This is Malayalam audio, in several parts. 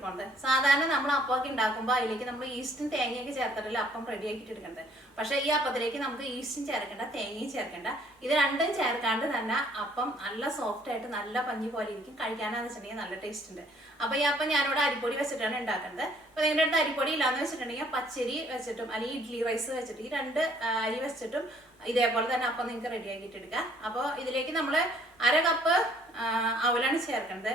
എടുക്കുന്നത്. സാധാരണ നമ്മൾ അപ്പമൊക്കെ ഉണ്ടാക്കുമ്പോൾ അതിലേക്ക് നമ്മൾ ഈസ്റ്റും തേങ്ങയൊക്കെ ചേർത്തിട്ടല്ല അപ്പം റെഡിയാക്കിയിട്ട് എടുക്കുന്നത്. പക്ഷേ ഈ അപ്പത്തിലേക്ക് നമുക്ക് ഈസ്റ്റും ചേർക്കേണ്ട, തേങ്ങയും ചേർക്കേണ്ട. ഇത് രണ്ടും ചേർക്കാണ്ട് തന്നെ അപ്പം നല്ല സോഫ്റ്റ് ആയിട്ട് നല്ല പഞ്ഞി പോലെ ഇരിക്കും. കഴിക്കാനാന്ന് വെച്ചിട്ടുണ്ടെങ്കിൽ നല്ല ടേസ്റ്റ് ഉണ്ട്. അപ്പോൾ ഈ അപ്പം ഞാനിവിടെ അരിപ്പൊടി വെച്ചിട്ടാണ് ഉണ്ടാക്കുന്നത്. അപ്പോൾ നിങ്ങളുടെ അടുത്ത് അരിപ്പൊടി ഇല്ലാന്ന് വെച്ചിട്ടുണ്ടെങ്കിൽ പച്ചരി വെച്ചിട്ടും അല്ലെങ്കിൽ ഇഡ്ലി റൈസ് വെച്ചിട്ട് ഈ 2 അരി വെച്ചിട്ടും ഇതേപോലെ തന്നെ അപ്പം നിങ്ങൾക്ക് റെഡിയാക്കിയിട്ട് എടുക്കാം. അപ്പോൾ ഇതിലേക്ക് നമ്മൾ 1/2 കപ്പ് അവലാണ് ചേർക്കുന്നത്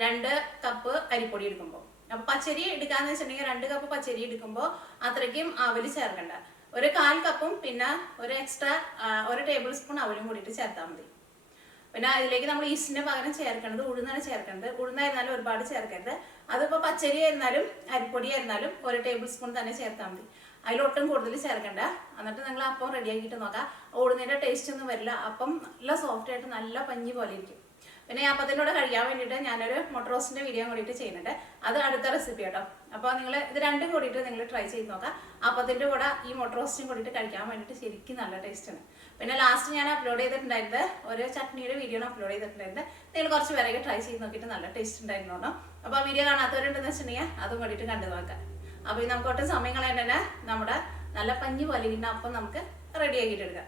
2 കപ്പ് അരിപ്പൊടി എടുക്കുമ്പോൾ. അപ്പോൾ പച്ചരി എടുക്കാന്ന് വെച്ചിട്ടുണ്ടെങ്കിൽ 2 കപ്പ് പച്ചരി എടുക്കുമ്പോൾ അത്രയ്ക്കും അവല് ചേർക്കണ്ട. ഒരു 1/4 കപ്പും പിന്നെ ഒരു എക്സ്ട്രാ 1 ടേബിൾ സ്പൂൺ അവലും കൂടിയിട്ട് ചേർത്താൽ മതി. പിന്നെ ഇതിലേക്ക് നമ്മൾ ഈസ്റ്റിന് പകരം ചേർക്കുന്നത് ഉഴുന്നാണ് ചേർക്കുന്നത്. ഉഴുന്നായിരുന്നാലും ഒരുപാട് ചേർക്കരുത്. അതിപ്പോൾ പച്ചരി ആയിരുന്നാലും അരിപ്പൊടി ആയിരുന്നാലും 1 ടേബിൾ സ്പൂൺ തന്നെ ചേർത്താൽ മതി. അതിലൊട്ടും കൂടുതൽ ചേർക്കണ്ട. എന്നിട്ട് നിങ്ങൾ അപ്പം റെഡിയാക്കിയിട്ട് നോക്കാം. ഉഴുന്നിൻ്റെ ടേസ്റ്റ് ഒന്നും വരില്ല. അപ്പം നല്ല സോഫ്റ്റ് ആയിട്ട് നല്ല പഞ്ഞി പോലെ ഇരിക്കും. പിന്നെ ഈ അപ്പത്തിൻ്റെ കൂടെ കഴിക്കാൻ വേണ്ടിയിട്ട് ഞാനൊരു മുട്ട റോസ്റ്റിൻ്റെ വീഡിയോ കൂടിയിട്ട് ചെയ്യുന്നുണ്ട്. അത് അടുത്ത റെസിപ്പി കേട്ടോ. അപ്പോൾ നിങ്ങൾ ഇത് രണ്ടും കൂടിയിട്ട് നിങ്ങൾ ട്രൈ ചെയ്ത് നോക്കാം. അപ്പത്തിൻ്റെ കൂടെ ഈ മുട്ട റോസ്റ്റും കൂടിയിട്ട് കഴിക്കാൻ വേണ്ടിയിട്ട് ശരിക്കും നല്ല ടേസ്റ്റാണ്. പിന്നെ ലാസ്റ്റ് ഞാൻ അപ്ലോഡ് ചെയ്തിട്ടുണ്ടായിരുന്നത് ഒരു ചട്നിയുടെ വീഡിയോ അപ്ലോഡ് ചെയ്തിട്ടുണ്ടായിരുന്നത്. നിങ്ങൾ കുറച്ച് പേരൊക്കെ ട്രൈ ചെയ്ത് നോക്കിയിട്ട് നല്ല ടേസ്റ്റ് ഉണ്ടായിരുന്നു. അപ്പോൾ ആ വീഡിയോ കാണാത്തവരുണ്ടെന്ന് വെച്ചിട്ടുണ്ടെങ്കിൽ അതും കൂടിയിട്ട് കണ്ടു നോക്കാം. അപ്പോൾ ഈ നമുക്ക് ഒട്ടും സമയം കളയാൻ തന്നെ നമ്മുടെ നല്ല പഞ്ഞി പോലെ ഇരിക്കുന്ന അപ്പം നമുക്ക് റെഡിയാക്കിയിട്ട് എടുക്കാം.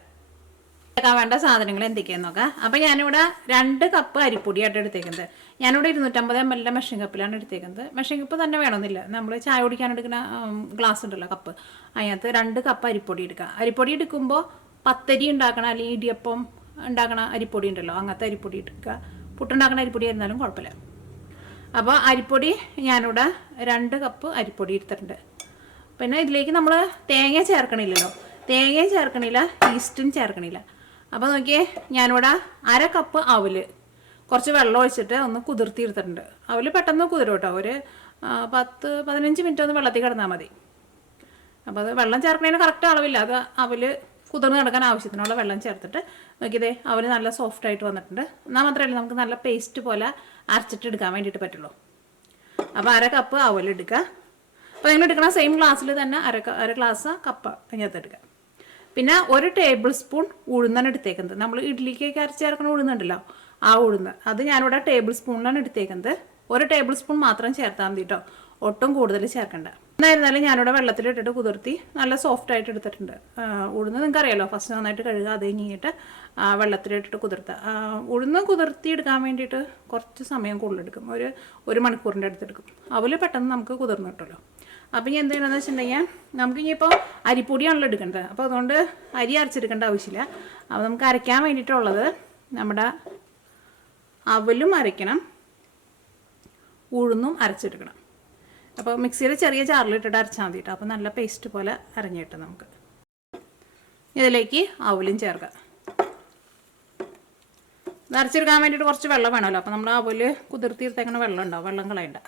എടുക്കാൻ വേണ്ട സാധനങ്ങൾ എന്തൊക്കെയാന്ന് നോക്കാം. അപ്പോൾ ഞാനിവിടെ 2 കപ്പ് അരിപ്പൊടിയായിട്ട് എടുത്തേക്കുന്നത്. ഞാനിവിടെ 250 ml മെഷീൻ കപ്പിലാണ് എടുത്തേക്കുന്നത്. മെഷീൻ കപ്പ് തന്നെ വേണമെന്നില്ല. നമ്മൾ ചായ കുടിക്കാൻ എടുക്കുന്ന ഗ്ലാസ് ഉണ്ടല്ലോ കപ്പ്, അതിനകത്ത് 2 കപ്പ് അരിപ്പൊടി എടുക്കുക. അരിപ്പൊടി എടുക്കുമ്പോൾ പത്തരി ഉണ്ടാക്കണ അല്ലെങ്കിൽ ഇടിയപ്പം ഉണ്ടാക്കണ അരിപ്പൊടി ഉണ്ടല്ലോ, അങ്ങനത്തെ അരിപ്പൊടി എടുക്കുക. പുട്ടുണ്ടാക്കണ അരിപ്പൊടി ആയിരുന്നാലും കുഴപ്പമില്ല. അപ്പോൾ അരിപ്പൊടി ഞാനിവിടെ 2 കപ്പ് അരിപ്പൊടി എടുത്തിട്ടുണ്ട്. പിന്നെ ഇതിലേക്ക് നമ്മൾ തേങ്ങ ചേർക്കണില്ലല്ലോ, തേങ്ങയും ചേർക്കണില്ല, ഈസ്റ്റും ചേർക്കണില്ല. അപ്പോൾ നോക്കിയേ, ഞാനിവിടെ 1/2 കപ്പ് അവല് കുറച്ച് വെള്ളം ഒഴിച്ചിട്ട് ഒന്ന് കുതിർത്തി എടുത്തിട്ടുണ്ട്. അവല് പെട്ടെന്ന് കുതിരും കേട്ടോ. ഒരു 10-15 മിനിറ്റ് ഒന്ന് വെള്ളത്തിൽ കിടന്നാൽ മതി. അപ്പോൾ അത് വെള്ളം ചേർക്കണതിന് കറക്റ്റ് അളവില്ല. അത് അവല് കുതിർന്ന് കിടക്കാൻ ആവശ്യത്തിനുള്ള വെള്ളം ചേർത്തിട്ട് നോക്കിയതേ അവല് നല്ല സോഫ്റ്റ് ആയിട്ട് വന്നിട്ടുണ്ട്. എന്നാൽ മാത്രമല്ല നമുക്ക് നല്ല പേസ്റ്റ് പോലെ അരച്ചിട്ട് എടുക്കാൻ വേണ്ടിയിട്ട് പറ്റുള്ളൂ. അപ്പോൾ 1/2 കപ്പ് അവലെടുക്കുക. അപ്പോൾ നിങ്ങൾ എടുക്കുന്ന സെയിം ഗ്ലാസ്സിൽ തന്നെ 1/2 ഗ്ലാസ് കപ്പ് അതിനകത്ത് എടുക്കുക. പിന്നെ 1 ടേബിൾ സ്പൂൺ ഉഴുന്നാണ് എടുത്തേക്കുന്നത്. നമ്മൾ ഇഡ്ലിക്കൊക്കെ അരച്ച് ചേർക്കുന്ന ഉഴുന്നുണ്ടല്ലോ, ആ ഉഴുന്ന് അത് ഞാനിവിടെ ടേബിൾ സ്പൂണിലാണ് എടുത്തേക്കുന്നത്. 1 ടേബിൾ സ്പൂൺ മാത്രം ചേർത്താൽ മതി കേട്ടോ, ഒട്ടും കൂടുതൽ ചേർക്കണ്ട. എന്നായിരുന്നാലും ഞാനിവിടെ വെള്ളത്തിലിട്ടിട്ട് കുതിർത്തി നല്ല സോഫ്റ്റ് ആയിട്ട് എടുത്തിട്ടുണ്ട്. ഉഴുന്ന് നിങ്ങൾക്ക് അറിയാലോ, ഫസ്റ്റ് നന്നായിട്ട് കഴുകുക, അത് കഴിഞ്ഞിട്ട് വെള്ളത്തിലിട്ടിട്ട് കുതിർത്തുക. ഉഴുന്ന് കുതിർത്തി എടുക്കാൻ വേണ്ടിയിട്ട് കുറച്ച് സമയം കൂടുതലെടുക്കും. ഒരു മണിക്കൂറിൻ്റെ അടുത്തെടുക്കും. അവല് പെട്ടെന്ന് നമുക്ക് കുതിർന്ന് കിട്ടുമല്ലോ. അപ്പം ഇനി എന്ത് ചെയ്യണമെന്ന് വെച്ചിട്ടുണ്ടെങ്കിൽ നമുക്കിനിയിപ്പോൾ അരിപ്പൊടിയാണല്ലോ എടുക്കേണ്ടത്. അപ്പോൾ അതുകൊണ്ട് അരി അരച്ചെടുക്കേണ്ട ആവശ്യമില്ല. അപ്പോൾ നമുക്ക് അരയ്ക്കാൻ വേണ്ടിയിട്ടുള്ളത് നമ്മുടെ അവലും അരയ്ക്കണം, ഉഴുന്നും അരച്ചെടുക്കണം. അപ്പോൾ മിക്സിയിൽ ചെറിയ ജാറിലിട്ടിട്ട് അരച്ചാൽ മതി കേട്ടോ. അപ്പോൾ നല്ല പേസ്റ്റ് പോലെ അരഞ്ഞിട്ട് നമുക്ക് ഇതിലേക്ക് അവലും ചേർക്കാം. ഇത് അരച്ചെടുക്കാൻ വേണ്ടിയിട്ട് കുറച്ച് വെള്ളം വേണമല്ലോ. അപ്പോൾ നമ്മൾ അവല് കുതിർത്തിയെടുത്തേക്കണ വെള്ളം ഉണ്ടാവും, വെള്ളം കളയണ്ട.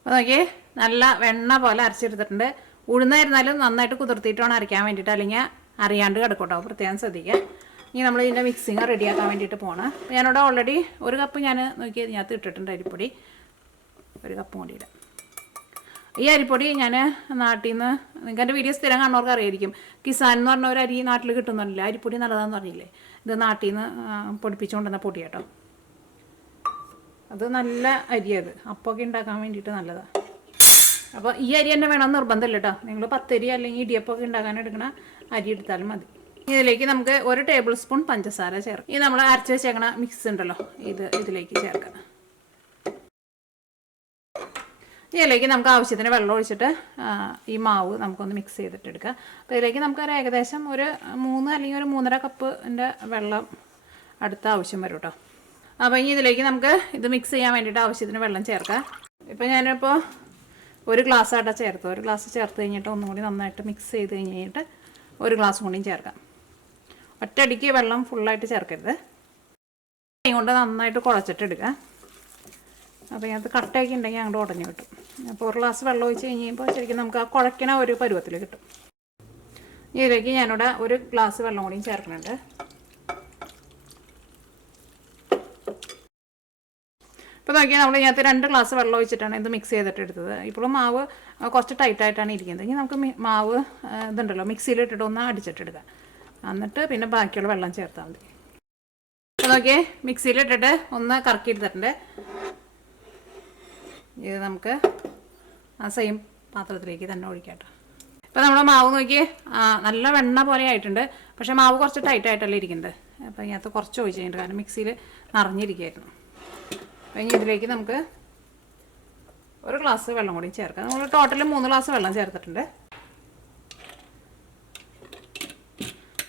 അപ്പോൾ നോക്കിയേ, നല്ല വെണ്ണ പോലെ അരച്ചെടുത്തിട്ടുണ്ട്. ഉഴുന്നായിരുന്നാലും നന്നായിട്ട് കുതിർത്തിയിട്ട് വേണം അരയ്ക്കാൻ വേണ്ടിയിട്ട്, അല്ലെങ്കിൽ അറിയാണ്ട് കിടക്കട്ടോ, പ്രത്യേകം ശ്രദ്ധിക്കുക. ഇനി നമ്മൾ ഇതിൻ്റെ മിക്സിങ് റെഡിയാക്കാൻ വേണ്ടിയിട്ട് പോകണം. ഞാനിവിടെ ഓൾറെഡി 1 കപ്പ് ഞാൻ നോക്കിയത് ഇതിനകത്ത് ഇട്ടിട്ടുണ്ട് അരിപ്പൊടി. 1 കപ്പ് കൂടി ഇടാം. ഈ അരിപ്പൊടി ഞാൻ നാട്ടിൽ നിന്ന്, നിങ്ങൾക്ക് എൻ്റെ വീഡിയോ സ്ഥിരം കാണുന്നവർക്ക് അറിയായിരിക്കും, കിസാൻ എന്ന് പറഞ്ഞ ഒരു അരി നാട്ടിൽ കിട്ടുന്നില്ല. അരിപ്പൊടി നല്ലതാണെന്ന് പറഞ്ഞില്ലേ, ഇത് നാട്ടിൽ നിന്ന് പൊടിപ്പിച്ചുകൊണ്ടുവന്ന പൊടി കേട്ടോ. അത് നല്ല അരിയത്, അപ്പമൊക്കെ ഉണ്ടാക്കാൻ വേണ്ടിയിട്ട് നല്ലതാണ്. അപ്പോൾ ഈ അരി തന്നെ വേണമെന്ന് നിർബന്ധമില്ല കേട്ടോ. നിങ്ങൾ പത്തരി അല്ലെങ്കിൽ ഇടിയപ്പമൊക്കെ ഉണ്ടാക്കാൻ എടുക്കണ അരി എടുത്താലും മതി. ഇതിലേക്ക് നമുക്ക് 1 ടേബിൾ സ്പൂൺ പഞ്ചസാര ചേർക്കാം. ഈ നമ്മൾ അരച്ച് വെച്ചേക്കണ മിക്സ് ഉണ്ടല്ലോ, ഇതിലേക്ക് ചേർക്കാം. ഇതിലേക്ക് നമുക്ക് ആവശ്യത്തിന് വെള്ളം ഒഴിച്ചിട്ട് ഈ മാവ് നമുക്കൊന്ന് മിക്സ് ചെയ്തിട്ട് എടുക്കാം. അപ്പോൾ ഇതിലേക്ക് നമുക്കൊരു ഏകദേശം ഒരു 3 അല്ലെങ്കിൽ ഒരു 3.5 കപ്പിൻ്റെ വെള്ളം അടുത്ത ആവശ്യം വരും കേട്ടോ. അപ്പോൾ ഇനി ഇതിലേക്ക് നമുക്ക് ഇത് മിക്സ് ചെയ്യാൻ വേണ്ടിയിട്ട് ആവശ്യത്തിന് വെള്ളം ചേർക്കാം. ഇപ്പോൾ ഞാനിപ്പോൾ 1 ഗ്ലാസ് ആട്ടാ ചേർത്ത്. 1 ഗ്ലാസ് ചേർത്ത് കഴിഞ്ഞിട്ട് ഒന്നും കൂടി നന്നായിട്ട് മിക്സ് ചെയ്ത് കഴിഞ്ഞിട്ട് 1 ഗ്ലാസ് കൂടിയും ചേർക്കാം. ഒറ്റയടിക്ക് വെള്ളം ഫുള്ളായിട്ട് ചേർക്കരുത്. കൈ കൊണ്ട് നന്നായിട്ട് കുഴച്ചിട്ടെടുക്കുക. അപ്പോൾ ഇതിനകത്ത് കട്ടയൊക്കെ ഉണ്ടെങ്കിൽ അങ്ങോട്ട് ഉടഞ്ഞു കിട്ടും. അപ്പോൾ 1 ഗ്ലാസ് വെള്ളം ഒഴിച്ച് കഴിയുമ്പോൾ ശരിക്കും നമുക്ക് ആ കുഴക്കണ ഒരു പരുവത്തിൽ കിട്ടും. ഇതിലേക്ക് ഞാനിവിടെ 1 ഗ്ലാസ് വെള്ളം കൂടിയും ചേർക്കുന്നുണ്ട്. ഇപ്പോൾ നോക്കിയാൽ നമ്മൾ ഇതിനകത്ത് 2 ഗ്ലാസ് വെള്ളം ഒഴിച്ചിട്ടാണ് ഇത് മിക്സ് ചെയ്തിട്ട് എടുത്തത്. ഇപ്പോഴും മാവ് കുറച്ച് ടൈറ്റായിട്ടാണ് ഇരിക്കുന്നത്. ഇനി നമുക്ക് മാവ് ഇതുണ്ടല്ലോ മിക്സിയിലിട്ടിട്ട് ഒന്ന് അടിച്ചിട്ടെടുക്കാം. എന്നിട്ട് പിന്നെ ബാക്കിയുള്ള വെള്ളം ചേർത്താൽ മതി. അപ്പോൾ നോക്കിയേ മിക്സിയിലിട്ടിട്ട് ഒന്ന് കറക്കി എടുത്തിട്ടുണ്ട്. ഇത് നമുക്ക് ആ സെയിം പാത്രത്തിലേക്ക് തന്നെ ഒഴിക്കാം കേട്ടോ. ഇപ്പോൾ നമ്മുടെ മാവ് നോക്കി നല്ല വെണ്ണ പോലെ ആയിട്ടുണ്ട്. പക്ഷേ മാവ് കുറച്ച് ടൈറ്റായിട്ടല്ലേ ഇരിക്കുന്നത്. അപ്പോൾ ഇതിനകത്ത് കുറച്ച് ഒഴിച്ച് കഴിഞ്ഞിട്ട് കാരണം മിക്സിയിൽ നിറഞ്ഞിരിക്കുകയായിരുന്നു. അപ്പോൾ ഇനി ഇതിലേക്ക് നമുക്ക് ഒരു ഗ്ലാസ് വെള്ളം കൂടി ചേർക്കാം. നമ്മൾ ടോട്ടൽ 3 ഗ്ലാസ് വെള്ളം ചേർത്തിട്ടുണ്ട്.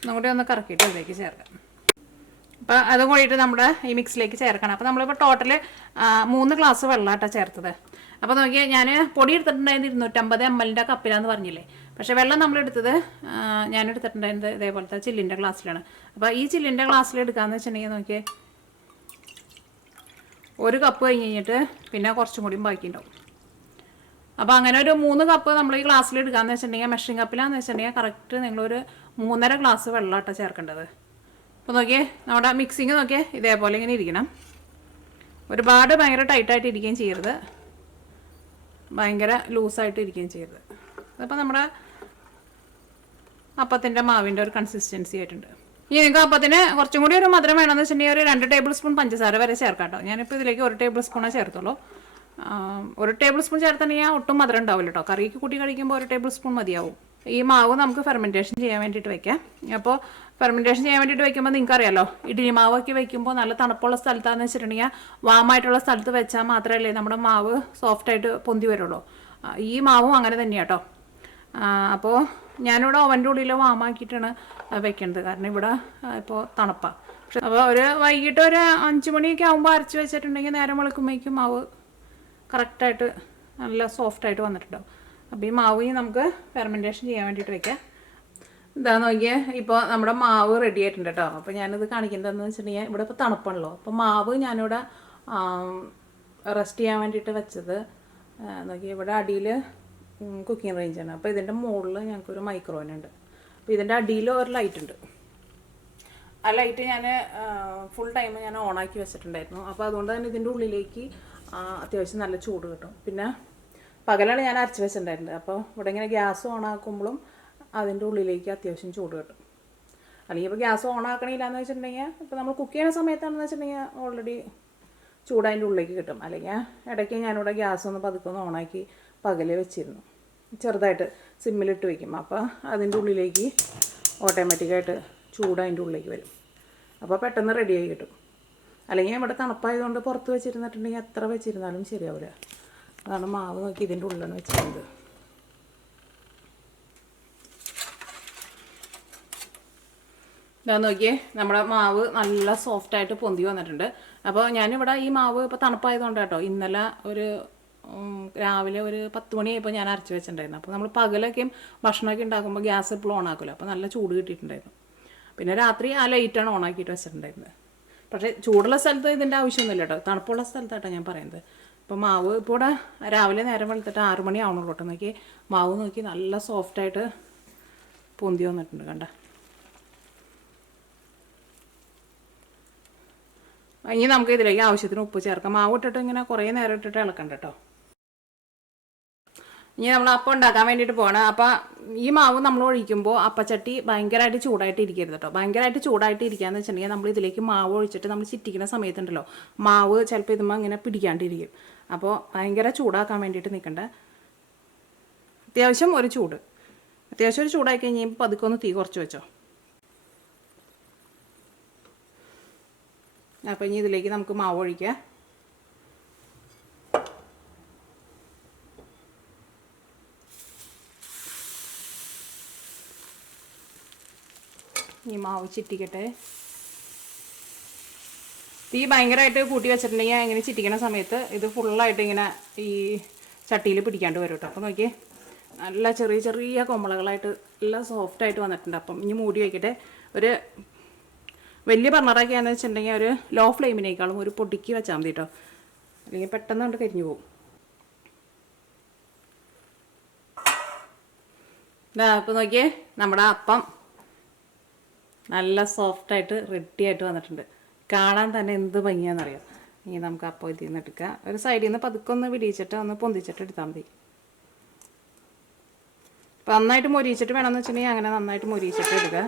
ഒന്നും കൂടി ഒന്ന് കറക്കിയിട്ട് ഇതിലേക്ക് ചേർക്കാം. അപ്പോൾ അതും കൂടിയിട്ട് നമ്മുടെ ഈ മിക്സിലേക്ക് ചേർക്കണം. അപ്പോൾ നമ്മളിപ്പോൾ ടോട്ടൽ 3 ഗ്ലാസ് വെള്ളമായിട്ടാണ് ചേർത്തത്. അപ്പോൾ നോക്കിയാൽ ഞാൻ പൊടി എടുത്തിട്ടുണ്ടായിരുന്നു 250 ml കപ്പിലാന്ന് പറഞ്ഞില്ലേ. പക്ഷേ വെള്ളം നമ്മളെടുത്തത് ഞാൻ എടുത്തിട്ടുണ്ടായിരുന്നത് ഇതേപോലത്തെ ചില്ലിൻ്റെ ഗ്ലാസ്സിലാണ്. അപ്പോൾ ഈ ചില്ലിൻ്റെ ഗ്ലാസ്സിൽ എടുക്കാമെന്ന് വെച്ചിട്ടുണ്ടെങ്കിൽ നോക്കിയേ 1 കപ്പ് കഴിഞ്ഞ് കഴിഞ്ഞിട്ട് പിന്നെ കുറച്ചും കൂടിയും ബാക്കിയുണ്ടാവും. അപ്പോൾ അങ്ങനെ ഒരു 3 കപ്പ് നമ്മൾ ഈ ഗ്ലാസ്സിൽ എടുക്കാമെന്ന് വെച്ചിട്ടുണ്ടെങ്കിൽ മെഷറിംഗ് കപ്പിലാന്ന് വെച്ചിട്ടുണ്ടെങ്കിൽ കറക്റ്റ് നിങ്ങളൊരു 3.5 ഗ്ലാസ് വെള്ളമായിട്ടാണ് ചേർക്കേണ്ടത്. അപ്പോൾ നോക്കിയേ നമ്മുടെ മിക്സിങ് നോക്കിയേ ഇതേപോലെ ഇങ്ങനെ ഇരിക്കണം. ഒരുപാട് ഭയങ്കര ടൈറ്റായിട്ട് ഇരിക്കുകയും ചെയ്യരുത്, ഭയങ്കര ലൂസായിട്ട് ഇരിക്കുകയും ചെയ്യരുത്. അപ്പോൾ നമ്മുടെ അപ്പത്തിൻ്റെ മാവിൻ്റെ ഒരു കൺസിസ്റ്റൻസി ആയിട്ടുണ്ട്. ഇനി നിങ്ങൾക്ക് അപ്പത്തിന് കുറച്ചും കൂടി ഒരു മധുരം വേണമെന്ന് വെച്ചിട്ടുണ്ടെങ്കിൽ ഒരു 2 ടേബിൾ സ്പൂൺ പഞ്ചസാര വരെ ചേർക്കാം കേട്ടോ. ഞാനിപ്പോൾ ഇതിലേക്ക് 1 ടേബിൾ സ്പൂണേ ചേർത്തുള്ളൂ. 1 ടേബിൾ സ്പൂൺ ചേർത്തിട്ടുണ്ടെങ്കിൽ ഒട്ടും മധുരം ഉണ്ടാവില്ല കേട്ടോ. കറിക്ക് കൂട്ടി കഴിക്കുമ്പോൾ 1 ടേബിൾ സ്പൂൺ മതിയാവും. ഈ മാവ് നമുക്ക് ഫെർമെൻറ്റേഷൻ ചെയ്യാൻ വേണ്ടിയിട്ട് വെക്കാം. അപ്പോൾ ഫെർമെൻറ്റേഷൻ ചെയ്യാൻ വേണ്ടിയിട്ട് വെക്കുമ്പോൾ നിങ്ങൾക്കറിയാലോ, ഇഡ്ഡലി മാവൊക്കെ വെക്കുമ്പോൾ നല്ല തണുപ്പുള്ള സ്ഥലത്താണെന്ന് വെച്ചിട്ടുണ്ടെങ്കിൽ വാമായിട്ടുള്ള സ്ഥലത്ത് വെച്ചാൽ മാത്രമല്ലേ നമ്മുടെ മാവ് സോഫ്റ്റായിട്ട് പൊന്തി വരുള്ളൂ. ഈ മാവും അങ്ങനെ തന്നെയാണ് കേട്ടോ. അപ്പോൾ ഞാനിവിടെ ഓവൻ്റെ ഉള്ളിൽ വാമാക്കിയിട്ടാണ് വെക്കുന്നത്, കാരണം ഇവിടെ ഇപ്പോൾ തണുപ്പാണ്. പക്ഷെ അപ്പോൾ വൈകിട്ട് ഒരു 5 മണിയൊക്കെ ആകുമ്പോൾ അരച്ച് വെച്ചിട്ടുണ്ടെങ്കിൽ നേരം വെളുക്കുമ്പോഴേക്കും മാവ് കറക്റ്റായിട്ട് നല്ല സോഫ്റ്റായിട്ട് വന്നിട്ടുണ്ടാവും. അപ്പോൾ ഈ മാവ് നമുക്ക് ഫെർമെൻറ്റേഷൻ ചെയ്യാൻ വേണ്ടിയിട്ട് വെക്കാം. എന്താ നോക്കിയാൽ ഇപ്പോൾ നമ്മുടെ മാവ് റെഡി ആയിട്ടുണ്ട് കേട്ടോ. അപ്പോൾ ഞാനിത് കാണിക്കുന്നതെന്ന് വെച്ചിട്ടുണ്ടെങ്കിൽ ഇവിടെ ഇപ്പോൾ തണുപ്പാണല്ലോ. അപ്പോൾ മാവ് ഞാനിവിടെ റെസ്റ്റ് ചെയ്യാൻ വേണ്ടിയിട്ട് വെച്ചത് നോക്കിയാൽ ഇവിടെ അടിയിൽ കുക്കിംഗ് റേഞ്ചാണ്. അപ്പോൾ ഇതിൻ്റെ മുകളിൽ ഞങ്ങൾക്കൊരു മൈക്രോവേവ് ഉണ്ട്. അപ്പോൾ ഇതിൻ്റെ അടിയിൽ ഒരു ലൈറ്റ് ഉണ്ട്. ആ ലൈറ്റ് ഞാൻ ഫുൾ ടൈം ഞാൻ ഓണാക്കി വെച്ചിട്ടുണ്ടായിരുന്നു. അപ്പോൾ അതുകൊണ്ട് തന്നെ ഇതിൻ്റെ ഉള്ളിലേക്ക് അത്യാവശ്യം നല്ല ചൂട് കിട്ടും. പിന്നെ പകലാണ് ഞാൻ അരച്ച് വെച്ചിട്ടുണ്ടായിരുന്നത്. അപ്പോൾ ഇവിടെ ഇങ്ങനെ ഗ്യാസ് ഓണാക്കുമ്പോഴും അതിൻ്റെ ഉള്ളിലേക്ക് അത്യാവശ്യം ചൂട് കിട്ടും. അല്ലെങ്കിൽ ഇപ്പോൾ ഗ്യാസ് ഓണാക്കണില്ലാന്ന് വെച്ചിട്ടുണ്ടെങ്കിൽ ഇപ്പോൾ നമ്മൾ കുക്ക് ചെയ്യുന്ന സമയത്താണെന്ന് വെച്ചിട്ടുണ്ടെങ്കിൽ ഓൾറെഡി ചൂട് അതിൻ്റെ ഉള്ളിലേക്ക് കിട്ടും. അല്ലെങ്കിൽ ഇടയ്ക്ക് ഞാനിവിടെ ഗ്യാസ് ഒന്ന് പതുക്കൊന്ന് ഓണാക്കി പകലേ വെച്ചിരുന്നു, ചെറുതായിട്ട് സിമ്മിലിട്ട് വയ്ക്കും. അപ്പോൾ അതിൻ്റെ ഉള്ളിലേക്ക് ഓട്ടോമാറ്റിക്കായിട്ട് ചൂട് അതിൻ്റെ ഉള്ളിലേക്ക് വരും. അപ്പോൾ പെട്ടെന്ന് റെഡിയായി കിട്ടും. അല്ലെങ്കിൽ ഇവിടെ തണുപ്പായതുകൊണ്ട് പുറത്ത് വെച്ചിരുന്നിട്ടുണ്ടെങ്കിൽ എത്ര വെച്ചിരുന്നാലും ശരിയാവില്ല. അതാണ് മാവ് നോക്കി ഇതിൻ്റെ ഉള്ളിലാണ് വെച്ചിരുന്നത്. ഇതാ നോക്കിയേ നമ്മുടെ മാവ് നല്ല സോഫ്റ്റായിട്ട് പൊന്തി വന്നിട്ടുണ്ട്. അപ്പോൾ ഞാനിവിടെ ഈ മാവ് ഇപ്പോൾ തണുപ്പായതുകൊണ്ട് കേട്ടോ, ഇന്നലെ രാവിലെ ഒരു 10 മണിയായപ്പോൾ ഞാൻ അരച്ച് വെച്ചിട്ടുണ്ടായിരുന്നു. അപ്പോൾ നമ്മൾ പകലൊക്കെയും ഭക്ഷണമൊക്കെ ഉണ്ടാക്കുമ്പോൾ ഗ്യാസ് എപ്പോഴും ഓണാക്കുമല്ലോ. അപ്പോൾ നല്ല ചൂട് കിട്ടിയിട്ടുണ്ടായിരുന്നു. പിന്നെ രാത്രി ആ ലൈറ്റാണ് ഓണാക്കിയിട്ട് വെച്ചിട്ടുണ്ടായിരുന്നത്. പക്ഷേ ചൂടുള്ള സ്ഥലത്ത് ഇതിൻ്റെ ആവശ്യമൊന്നുമില്ല കേട്ടോ, തണുപ്പുള്ള സ്ഥലത്തായിട്ടാണ് ഞാൻ പറയുന്നത്. അപ്പോൾ മാവ് ഇപ്പോൾ ഇവിടെ രാവിലെ നേരം വെളുത്തിട്ട് 6 മണി ആവണുള്ളൂ കേട്ടോ. നോക്കി മാവ് നോക്കി നല്ല സോഫ്റ്റായിട്ട് പൊന്തി വന്നിട്ടുണ്ട് കണ്ട. ഇനി നമുക്ക് ഇതിലേക്ക് ആവശ്യത്തിന് ഉപ്പ് ചേർക്കാം. മാവ് ഇട്ടിട്ട് ഇങ്ങനെ കുറേ നേരം ഇട്ടിട്ട് ഇളക്കണ്ട കേട്ടോ. ഇനി നമ്മൾ അപ്പം ഉണ്ടാക്കാൻ വേണ്ടിയിട്ട് പോകണം. അപ്പം ഈ മാവ് നമ്മൾ ഒഴിക്കുമ്പോൾ അപ്പച്ചട്ടി ഭയങ്കരമായിട്ട് ചൂടായിട്ട് ഇരിക്കരുത് കേട്ടോ. ഭയങ്കരമായിട്ട് ചൂടായിട്ട് ഇരിക്കുകയെന്ന് വെച്ചിട്ടുണ്ടെങ്കിൽ നമ്മൾ ഇതിലേക്ക് മാവ് ഒഴിച്ചിട്ട് നമ്മൾ ചിറ്റിക്കുന്ന സമയത്തുണ്ടല്ലോ, മാവ് ചിലപ്പോൾ ഇതുമ്പോൾ ഇങ്ങനെ പിടിക്കാണ്ടിരിക്കും. അപ്പോൾ ഭയങ്കര ചൂടാക്കാൻ വേണ്ടിയിട്ട് നിൽക്കണ്ട. അത്യാവശ്യം ഒരു ചൂടായി കഴിഞ്ഞാൽ പതുക്കെ ഒന്ന് തീ കുറച്ച് വെച്ചോ. അപ്പോൾ ഇനി ഇതിലേക്ക് നമുക്ക് മാവ് ഒഴിക്കാം. ഈ മാവ് ചിറ്റിക്കട്ടെ. തീ ഭയങ്കരമായിട്ട് കൂട്ടി വെച്ചിട്ടുണ്ടെങ്കിൽ ഇങ്ങനെ ചിറ്റിക്കണ സമയത്ത് ഇത് ഫുള്ളായിട്ട് ഇങ്ങനെ ഈ ചട്ടിയിൽ പിടിക്കാണ്ട് വരും കേട്ടോ. അപ്പോൾ നോക്കിയേ നല്ല ചെറിയ ചെറിയ കൊമ്പളകളായിട്ട് നല്ല സോഫ്റ്റായിട്ട് വന്നിട്ടുണ്ട്. അപ്പം ഇനി മൂടി വയ്ക്കട്ടെ. ഒരു വലിയ ബർണറൊക്കെയാണെന്ന് വെച്ചിട്ടുണ്ടെങ്കിൽ ഒരു ലോ ഫ്ലെയിമിനേക്കാളും ഒരു പൊടിക്ക് വെച്ചാൽ മതി കേട്ടോ, അല്ലെങ്കിൽ പെട്ടെന്ന് കൊണ്ട് കരിഞ്ഞു പോകും. അപ്പോൾ നോക്കിയേ നമ്മുടെ അപ്പം നല്ല സോഫ്റ്റായിട്ട് റെഡിയായിട്ട് വന്നിട്ടുണ്ട്. കാണാൻ തന്നെ എന്ത് ഭംഗിയാണെന്നറിയാം. ഇനി നമുക്ക് അപ്പം ഇതിൽ നിന്ന് എടുക്കാം. ഒരു സൈഡിൽ നിന്ന് പതുക്കെ ഒന്ന് വിടിയിച്ചിട്ട് ഒന്ന് പൊന്തിച്ചിട്ട് എടുത്താൽ മതി. അപ്പം നന്നായിട്ട് മൊരിയിച്ചിട്ട് വേണമെന്ന് വെച്ചിട്ടുണ്ടെങ്കിൽ അങ്ങനെ നന്നായിട്ട് മൊരിയിച്ചിട്ട് എടുക്കുക.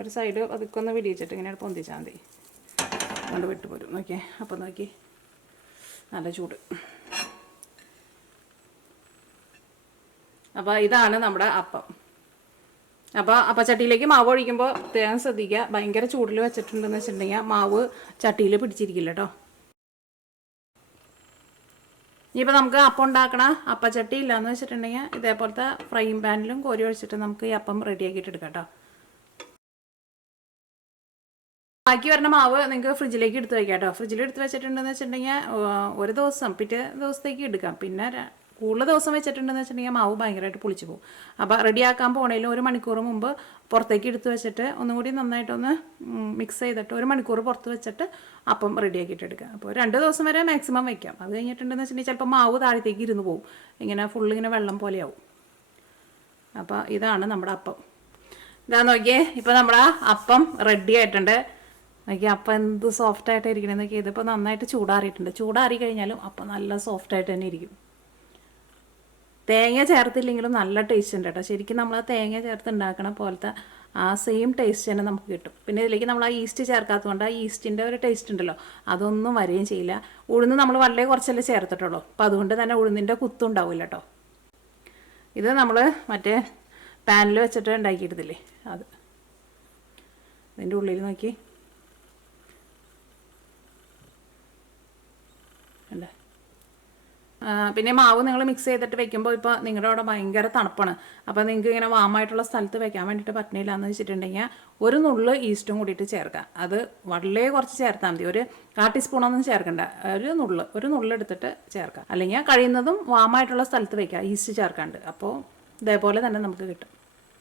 ഒരു സൈഡ് അതൊക്കെ ഒന്ന് വിടിയിച്ചിട്ട് ഇങ്ങനെ പൊന്തിച്ചാൽ മതി. അതുകൊണ്ട് വിട്ടുപോരും. നോക്കിയേ, അപ്പം നോക്കി നല്ല ചൂട്. അപ്പോൾ ഇതാണ് നമ്മുടെ അപ്പം. അപ്പോൾ അപ്പച്ചട്ടിയിലേക്ക് മാവ് ഒഴിക്കുമ്പോൾ പ്രത്യേകം ശ്രദ്ധിക്കുക, ഭയങ്കര ചൂടിൽ വെച്ചിട്ടുണ്ടെന്ന് വെച്ചിട്ടുണ്ടെങ്കിൽ മാവ് ചട്ടിയിൽ പിടിച്ചിരിക്കില്ല കേട്ടോ. ഇനിയിപ്പോൾ നമുക്ക് അപ്പം ഉണ്ടാക്കണ അപ്പച്ചട്ടി ഇല്ലയെന്ന് വെച്ചിട്ടുണ്ടെങ്കിൽ ഇതേപോലത്തെ ഫ്രൈയിങ് പാനിലും കോരി ഒഴിച്ചിട്ട് നമുക്ക് ഈ അപ്പം റെഡിയാക്കിയിട്ട് എടുക്കാം കേട്ടോ. ബാക്കി വരുന്ന മാവ് നിങ്ങൾക്ക് ഫ്രിഡ്ജിലേക്ക് എടുത്ത് വയ്ക്കാം കേട്ടോ. ഫ്രിഡ്ജിൽ എടുത്ത് വെച്ചിട്ടുണ്ടെന്ന് വെച്ചിട്ടുണ്ടെങ്കിൽ ഒരു ദിവസം പിറ്റേ ദിവസത്തേക്ക് എടുക്കാം. പിന്നെ കൂടുതൽ ദിവസം വെച്ചിട്ടുണ്ടെന്ന് വെച്ചിട്ടുണ്ടെങ്കിൽ മാവ് ഭയങ്കരമായിട്ട് പുളിച്ച് പോകും. അപ്പോൾ റെഡിയാക്കാൻ പോകണേലും 1 മണിക്കൂർ മുമ്പ് പുറത്തേക്ക് എടുത്ത് വെച്ചിട്ട് ഒന്നും കൂടി നന്നായിട്ടൊന്ന് മിക്സ് ചെയ്തിട്ട് 1 മണിക്കൂർ പുറത്ത് വെച്ചിട്ട് അപ്പം റെഡിയാക്കിയിട്ട് എടുക്കാം. അപ്പോൾ 2 ദിവസം വരെ മാക്സിമം വയ്ക്കാം. അത് കഴിഞ്ഞിട്ടുണ്ടെന്ന് വെച്ചിട്ടുണ്ടെങ്കിൽ ചിലപ്പോൾ മാവ് താഴത്തേക്ക് ഇരുന്ന് പോകും, ഇങ്ങനെ ഫുള്ളിങ്ങനെ വെള്ളം പോലെയാവും. അപ്പോൾ ഇതാണ് നമ്മുടെ അപ്പം. ഇതാ നോക്കിയേ, ഇപ്പോൾ നമ്മുടെ അപ്പം റെഡി ആയിട്ടുണ്ട്. നോക്കിയാൽ അപ്പം എന്ത് സോഫ്റ്റായിട്ട് ഇരിക്കണമെന്ന് നോക്കിയാൽ. ഇതിപ്പോൾ നന്നായിട്ട് ചൂടാറിയിട്ടുണ്ട്. ചൂടാറി കഴിഞ്ഞാലും അപ്പം നല്ല സോഫ്റ്റായിട്ട് തന്നെ ഇരിക്കും. തേങ്ങ ചേർത്തില്ലെങ്കിലും നല്ല ടേസ്റ്റ് ഉണ്ട് കേട്ടോ. ശരിക്കും നമ്മൾ ആ തേങ്ങ ചേർത്ത് ഉണ്ടാക്കണ പോലത്തെ ആ സെയിം ടേസ്റ്റ് തന്നെ നമുക്ക് കിട്ടും. പിന്നെ ഇതിലേക്ക് നമ്മൾ ആ ഈസ്റ്റ് ചേർക്കാത്തതുകൊണ്ട് ആ ഈസ്റ്റിൻ്റെ ഒരു ടേസ്റ്റ് ഉണ്ടല്ലോ, അതൊന്നും വരികയും ചെയ്യില്ല. ഉഴുന്ന് നമ്മൾ വളരെ കുറച്ചല്ലേ ചേർത്തിട്ടുള്ളൂ, അപ്പോൾ അതുകൊണ്ട് തന്നെ ഉഴുന്നിൻ്റെ കുത്തുണ്ടാവില്ല കേട്ടോ. ഇത് നമ്മൾ മറ്റേ പാനിൽ വെച്ചിട്ട് ഉണ്ടാക്കിയിട്ടില്ലേ, അത് ഇതിൻ്റെ ഉള്ളിൽ നോക്കി അല്ലേ. പിന്നെ മാവ് നിങ്ങൾ മിക്സ് ചെയ്തിട്ട് വെക്കുമ്പോൾ ഇപ്പോൾ നിങ്ങളുടെ അവിടെ ഭയങ്കര തണുപ്പാണ്, അപ്പോൾ നിങ്ങൾക്ക് ഇങ്ങനെ വാമായിട്ടുള്ള സ്ഥലത്ത് വെക്കാൻ വേണ്ടിയിട്ട് പറ്റണില്ല എന്ന് വെച്ചിട്ടുണ്ടെങ്കിൽ 1 നുള്ള് ഈസ്റ്റും കൂടിയിട്ട് ചേർക്കാം. അത് വളരെ കുറച്ച് ചേർത്താൽ മതി, ഒരു 1/4 ടീസ്പൂണൊന്നും ചേർക്കണ്ട, ഒരു നുള്ള് എടുത്തിട്ട് ചേർക്കാം. അല്ലെങ്കിൽ കഴിയുന്നതും വാമായിട്ടുള്ള സ്ഥലത്ത് വെക്കാം ഈസ്റ്റ് ചേർക്കാണ്ട്. അപ്പോൾ ഇതേപോലെ തന്നെ നമുക്ക് കിട്ടും.